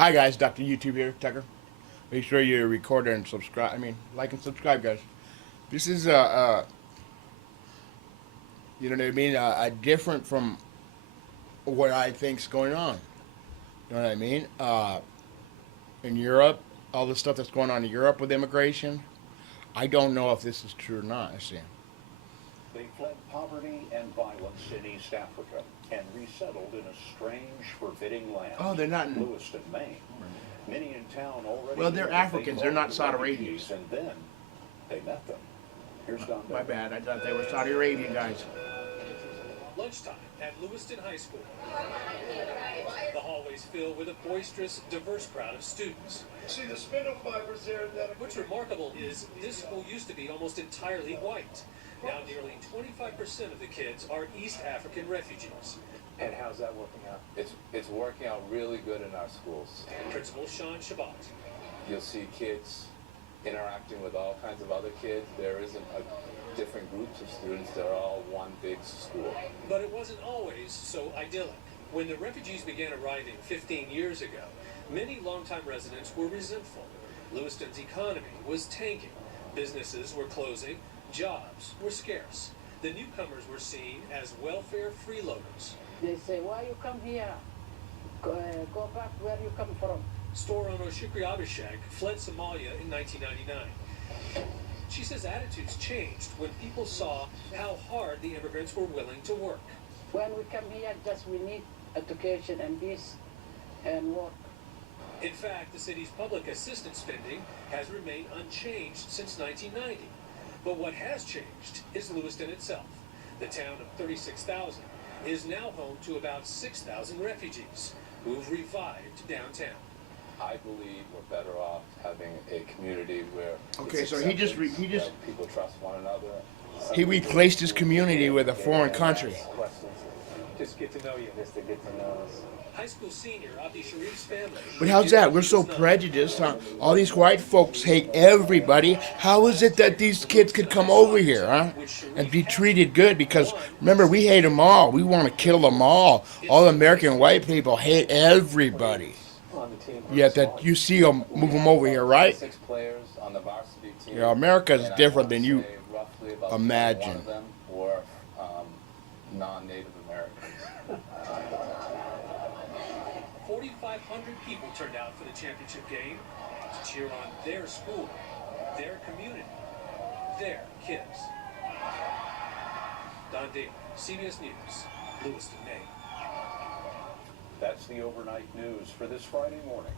Hi guys, Dr. YouTube here, Tucker. Make sure you record and subscribe. Like and subscribe, guys. This is you know what I mean, different from what I think's going on. You know what I mean? In Europe, all the stuff that's going on in Europe with immigration. I don't know if this is true or not. I see. They fled poverty and violence in East Africa and resettled in a strange, forbidding land. Oh, they're not in Lewiston, Maine. Many in town already. Well, they're Africans. They're not Saudi Arabians. And then they met them. Here's Don. My bad. I thought they were Saudi Arabian guys. Lunchtime at Lewiston High School. The hallways fill with a boisterous, diverse crowd of students. See the spindle fibers there? What's remarkable is this school used to be almost entirely white. Now nearly 25% of the kids are East African refugees. And how's that working out? It's working out really good in our schools. Principal Sean Shabbat. You'll see kids interacting with all kinds of other kids. There isn't different groups of students. They're all one big school. But it wasn't always so idyllic. When the refugees began arriving 15 years ago, many longtime residents were resentful. Lewiston's economy was tanking. Businesses were closing. Jobs were scarce. The newcomers were seen as welfare freeloaders. They say, why you come here? Go back where you come from. Store owner Shukri Abhishek fled Somalia in 1999. She says attitudes changed when people saw how hard the immigrants were willing to work. When we come here, just we need education and peace and work. In fact, the city's public assistance spending has remained unchanged since 1990. But what has changed is Lewiston itself. The town of 36,000 is now home to about 6,000 refugees who've revived downtown. I believe we're better off having a community where Okay, so he just people trust one another. he replaced his community with a foreign country. Just get to know you. Just to get to know us. High school senior Abdi Sharif's family. But how's that? We're so prejudiced. Huh? All these white folks hate everybody. How is it that these kids could come over here, huh? And be treated good? Because remember, we hate them all. We want to kill them all. All American white people hate everybody. Yet that you see them move them over here, right? 6 players on the varsity team. Yeah, America's different than you imagine. One of them were non-Native Americans. 4,500 people turned out for the championship game to cheer on their school, their community, their kids. Don Daly, CBS News, Lewiston, Maine. That's the overnight news for this Friday morning.